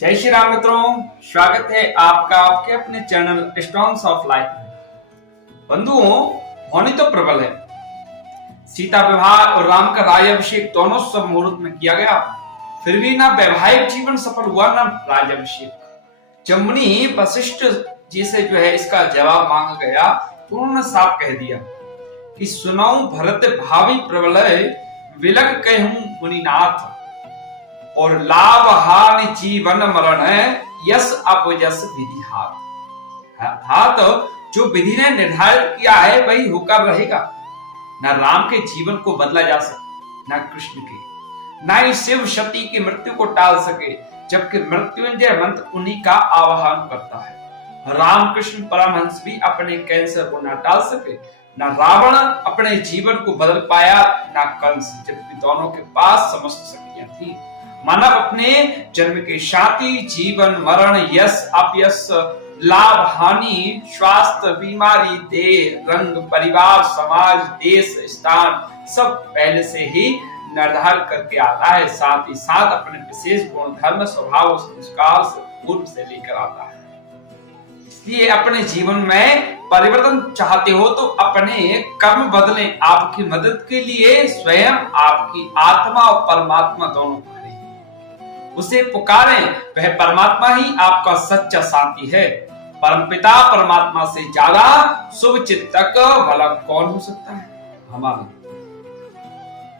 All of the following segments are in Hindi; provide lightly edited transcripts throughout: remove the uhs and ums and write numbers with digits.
जय श्री राम मित्रों, स्वागत है आपका आपके अपने चैनल स्टोन्स ऑफ लाइफ में। बंधुओं, होनी तो प्रबल है। सीता विवाह और राम का राज्याभिषेक दोनों सब मुहूर्त में किया गया, फिर भी ना वैवाहिक जीवन सफल हुआ ना राज्याभिषेक। जब मुनि वशिष्ठ जी से इसका जवाब मांगा गया तो उन्होंने साफ कह दिया कि सुनाऊं भरत भावी प्रबलय, विलग कहूं मुनिनाथ, और लाभ हानि जीवन मरण है, यश अपयश विधि हाथ। जो विधि ने निर्धारित किया है वही होकर रहेगा। न राम के जीवन को बदला जा सके, न कृष्ण के, न ही शिव सती की मृत्यु को टाल सके, जबकि मृत्युंजय मंत्र उन्हीं का आवाहन करता है। रामकृष्ण परमहंस भी अपने कैंसर को न टाल सके, न रावण अपने जीवन को बदल पाया, न कंस, जबकि दोनों के पास समस्त शक्तियां थी। मानव अपने जन्म के साथी जीवन मरण, यश अपयश, लाभ हानि, स्वास्थ्य बीमारी, देह रंग, परिवार, समाज, देश, स्थान सब पहले से ही निर्धारित करके आता है। साथ ही साथ अपने विशेष गुण धर्म स्वभाव संस्कार से पूर्व से लेकर आता है। इसलिए अपने जीवन में परिवर्तन चाहते हो तो अपने कर्म बदलें। आपकी मदद के लिए स्वयं आपकी आत्मा और परमात्मा दोनों खड़े, उसे पुकारें। वह परमात्मा ही आपका सच्चा साथी है। परमपिता परमात्मा से ज्यादा शुभ चिंतक भला कौन हो सकता है हमारा।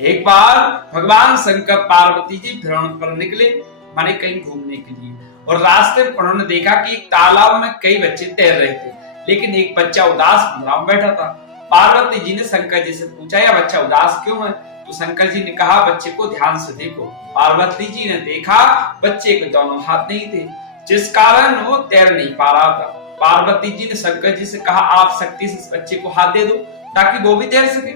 एक बार भगवान शंकर पार्वती जी भ्रमण पर निकले, माने कहीं घूमने के लिए, और रास्ते में उन्होंने देखा कि एक तालाब में कई बच्चे तैर रहे थे, लेकिन एक बच्चा उदास मुद्रा में बैठा था। पार्वती जी ने शंकर जी से पूछा, यह बच्चा उदास क्यों है? तो शंकर जी ने कहा, बच्चे को ध्यान से देखो। पार्वती जी ने देखा, बच्चे के दोनों हाथ नहीं थे, जिस कारण वो तैर नहीं पा रहा था। पार्वती जी ने शंकर जी से कहा, आप शक्ति से इस बच्चे को हाथ दे दो ताकि वो भी तैर सके।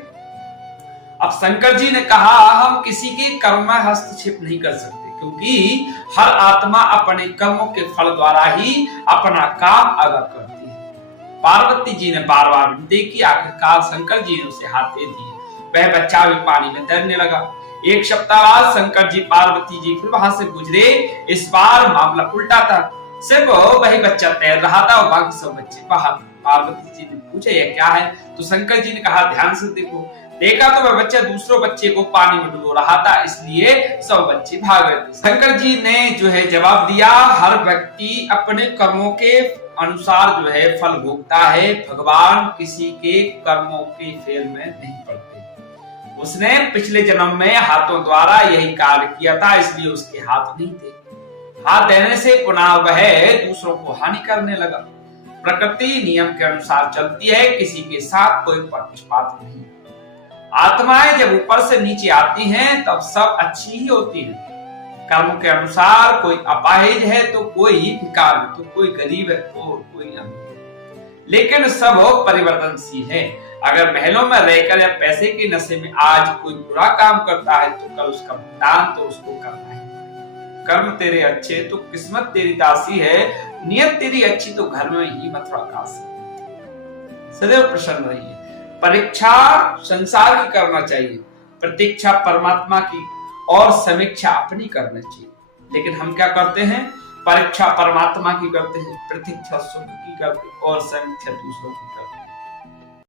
अब शंकर जी ने कहा, हम किसी के कर्म में हस्तक्षेप नहीं कर सकते, क्योंकि हर आत्मा अपने कर्मों के फल द्वारा ही अपना काम अदा करती है। पार्वती जी ने बार बार विनती की, आखिरकार शंकर जी ने उसे हाथ दे दिए। वह बच्चा भी पानी में तैरने लगा। एक सप्ताह बाद शंकर जी पार्वती जी फिर वहां से गुजरे। इस बार मामला उल्टा था, सिर्फ वही बच्चा तैर रहा था और बाकी सब बच्चे बाहर। पार्वती जी ने पूछा, यह क्या है? तो शंकर जी ने कहा, ध्यान से देखो। देखा तो वह बच्चा दूसरों बच्चे को पानी में डुबो रहा था, इसलिए सब बच्चे भाग रहे थे। शंकर जी ने जवाब दिया, हर व्यक्ति अपने कर्मों के अनुसार फल भोगता है। भगवान किसी के कर्मों के फेर में नहीं पड़ते। उसने पिछले जन्म में हाथों द्वारा यही कार्य किया था, इसलिए उसके हाथ नहीं थे। हाथ देने से पुनः वह दूसरों को हानि करने लगा। प्रकृति नियम के अनुसार चलती है, किसी के साथ कोई पक्षपात नहीं। आत्माएं जब ऊपर से नीचे आती हैं तब सब अच्छी ही होती हैं। कर्म के अनुसार कोई अपाहिज है तो कोई भिखारी है, तो कोई गरीब है तो कोई अमीर, लेकिन सब परिवर्तनशील है। अगर महलों में रहकर या पैसे के नशे में आज कोई बुरा काम करता है तो कल उसका भुगतान तो उसको करना है। कर्म तेरे अच्छे तो किस्मत तेरी दासी है, नियत तेरी अच्छी तो घर में ही मथुरा काशी। सदैव प्रसन्न रहिए। परीक्षा संसार की करना चाहिए, प्रतीक्षा परमात्मा की और समीक्षा अपनी करना चाहिए। लेकिन हम क्या करते हैं? परीक्षा परमात्मा की करते हैं, प्रतीक्षा सुख की करते हैं और समीक्षा दूसरों की।